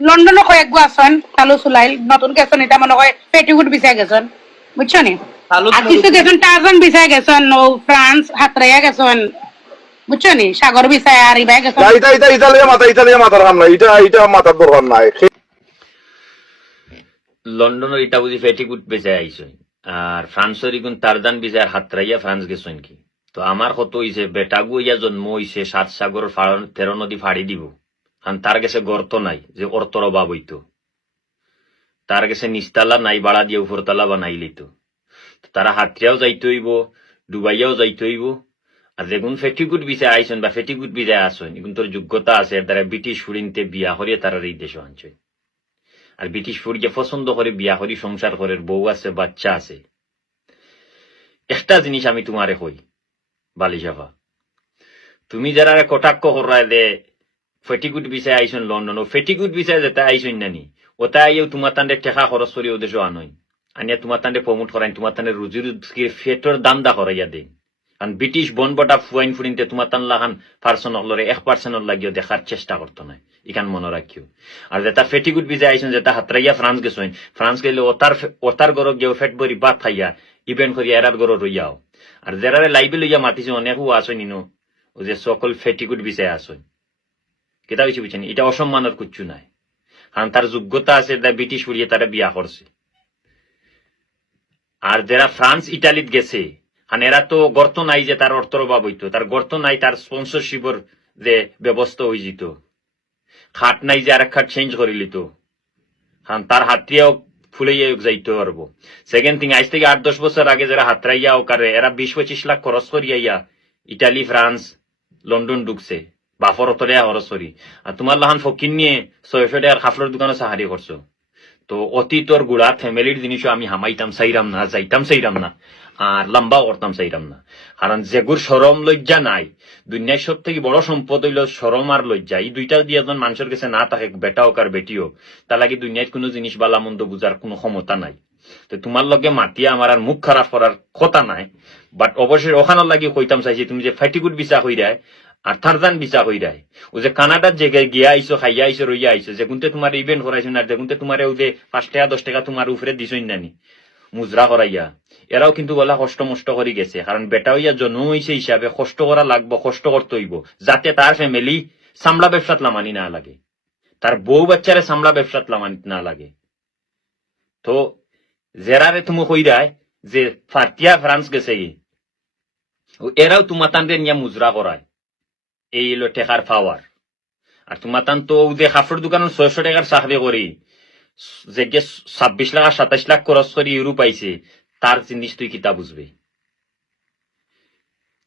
লন্ডনে কয়েকগু আছেন কালু সুলাইল নতুন গেছেন এটা মনে হয় পেটিকুট বিছাই গেছেন বুঝছ নি? কিছু গেছেন টার্জন বিছাই গেছেন ও ফ্রান্স হাতরাইয়া গেছেন বুঝছ নি? সাগর বিছাই আর ইবাই গেছেন না এটা এটা ইতালিয়া মাথা ইতালিয়া মাথার কাম নাই এটা এটা মাথার দরকার নাই। লন্ডনের ইটা বুঝি ফেটিকুট বেঁচে আইসই আর ফ্রান্সের ইগুন তারদান বিজায় হাতরাইয়া ফ্রান্স গেছেন কি? তো আমার কত হইছে বেটাগু ইয়া জন্ম হইছে সাত সাগরের ফাড়- তেরো নদী ফাড়ি দিব। কারণ তার গেছে গর্ত নাই, যে অর্থর অভাব হইতো তার গেছে নিস্তালা নাই, বাড়া দিয়ে উপরতলা বানাই লইত তারা হাতরিয়াও যাইতে হইব, ডুবাইয়াও যাইতে হইব। আর যেগুন ফেটিকুট বিজায় আইসন বা ফেটিকুট বিজায় আসন এগুন তোর যোগ্যতা আছে এর দ্বারা ব্রিটিশ ফুড়িনতে বিয়া হরিয়ে তারা এই দেশে আনছে। আর ব্রিটিশ ফুড়িকে পছন্দ করে বিয়া করি, সংসার করে বউ আছে, বাচ্চা আছে। একটা জিনিস আমি তোমারে কই বালিশাফা তুমি যারা কটাক্ষ করায় দে ফেটিকুট বিষয় আইসন লন্ডন ও ফেটিকুট বিষয় যেটা আইসন নানি। ওটা আইও তোমার তান্ডে টেকা খরচ করি ওদের আনই আনিয়া তোমার তান্ডে প্রমোট করাই তোমার তান্ডে রুজি রুজির ফেটর দাম দা করাইয়া দেন কারণ ব্রিটিশ বন বটা ফুয়াইন ফুরিনতে তোমার তান লাগান পার্সন লরে এক পার্সেন্ট লাগিও দেখার চেষ্টা করতো না ইখান মনে রাখিও আর যেটা ফেটিকুট বিজয় আইসন যেটা হাতরাইয়া ফ্রান্স গেছেন ফ্রান্স গেলে ওতার ওতার গর গেও ফেট বরি বাদ খাইয়া ইভেন্ট করিয়া এরার গর রইয়াও আর যারা লাইবে লইয়া মাতিছে অনেকও আসন ইনো যে সকল ফেটিকুট বিষয় আসন কেটা হয়েছে বুঝছেন এটা অসম্মানের কুচ্ছু নাই। কারণ তার যোগ্যতা আছে, এটা ব্রিটিশ উড়িয়ে তারা বিয়া করছে আর যারা ফ্রান্স ইটালিত গেছে কারণ এরা তো গর্ত নাই যে তার অর্থর অভাব হইতো তার গর্ত নাই তার স্পন্সরশিপের যে ব্যবস্থা হয়ে যেত খাট নাই যে আরেক খাট চেঞ্জ করে লিত কারণ তার হাতরিয়াও ফুলেইয়া যাইতে পারব সেকেন্ড থিং আজ থেকে আট দশ বছর আগে যারা হাতরাইয়া কারে এরা বিশ, পঁচিশ লাখ খরচ করিয়া ইটালি ফ্রান্স লন্ডন ঢুকছে। বাফর অতরে খরচ করি আর তোমার লাহান ফকির নিয়ে ছয়শো টাকার খাফলের দোকানে সাহারি করছ তো অতীতর গুড়া ফ্যামিলির জিনিসও আমি হামাইতাম চাইরাম না, যাইতাম চাইরাম না আর লম্বা করতাম চাইরাম না। কারণ যেগুর সরম লজ্জা নাই দুনিয়ার সব থেকে বড় সম্পদ হইল সরম আর লজ্জা। এই দুইটা দিয়ে একজন মানুষের কাছে না থাকে বেটা হোক আর বেটি হোক তা লাগি দুনিয়ায় কোনো জিনিস বালা মন্দ বুঝার কোনো ক্ষমতা নাই। তো তোমার লগে মাতিয়া আমার আর মুখ খারাপ করার কথা নাই বাট অবশ্যই ওখানের লাগি কইতাম চাইছি, তুমি যে ফাইটিকুট বিচা হই রায় আর থারজান বিচা হই রায়। ও যে কানাডার জায়গায় গিয়া আইসো খাইয়া আইসো রইয়া আইসো যে গুনতে তোমার ইভেন্ট করাইছো না যে গুনতে তোমার ও যে পাঁচ টাকা, দশ টাকা তোমার উপরে দিছই নানি। মুজরা করাইয়া এরাও কিন্তু বলা কষ্ট মষ্ট করে গেছে, কারণ বেটা হইয়া জন্ম হইছে হিসাবে কষ্ট করা লাগবো, কষ্ট করতে হইব, যাতে তার ফ্যামিলি সামলা ব্যবসাত লামানি না লাগে। তার বউ বাচ্চারে সামলা ব্যবসাত লামানি না লাগে। তো জেরারে তুমি কইরায় যে ফাতিয়া ফ্রান্স গেছে এরাও তোমার তানরে নিয়ে মুজরা করায়। এই এলো টেকার পাওয়ার আর তোমার তান তো যে কাপড় দোকানের ছয়শো টাকার চাকরি করি। যে ছাব্বিশ লাখ আর সাতাইশ লাখ খরচ করে ইউরোপ পাইছে, তার জিনিস তুই কিতা বুঝবি?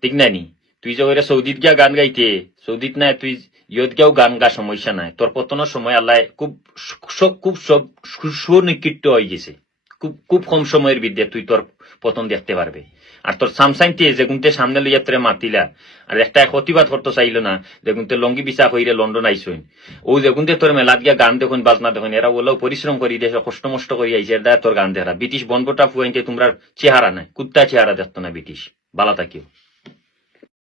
ঠিক না নি? তুই যে ওইরা সৌদিত গিয়া গান গাইতে, সৌদিত নাই, তুই ইয়ত গিয়াও গান গা সমস্যা নাই। তোর পতনের সময় আল্লাহ খুব খুব সব সুনিকৃষ্ট হয়ে গেছে। খুব খুব কম সময়ের বিদ্যে তুই তোর পতন দেখতে পারবে। আর তোর সামসাইনতে যে গুনতে সামনে লইয়া তোরে মাতিলা, আর একটা প্রতিবাদ করতে চাইল না, যে গুনতে লঙ্গি বিচা হইরে লন্ডন আইসইন। ও যে গুনতে তোর মেলাত গিয়া গান দেখুন বাজনা দেখুন এরা ওলাও পরিশ্রম করি দেশ কষ্ট মষ্ট করি এর দ্বারা তোর গান দেখা ব্রিটিশ বনবটা ফুয়াইতে তোমরা চেহারা নাই কুত্তা চেহারা দেখতো না ব্রিটিশ। বালা থাকিও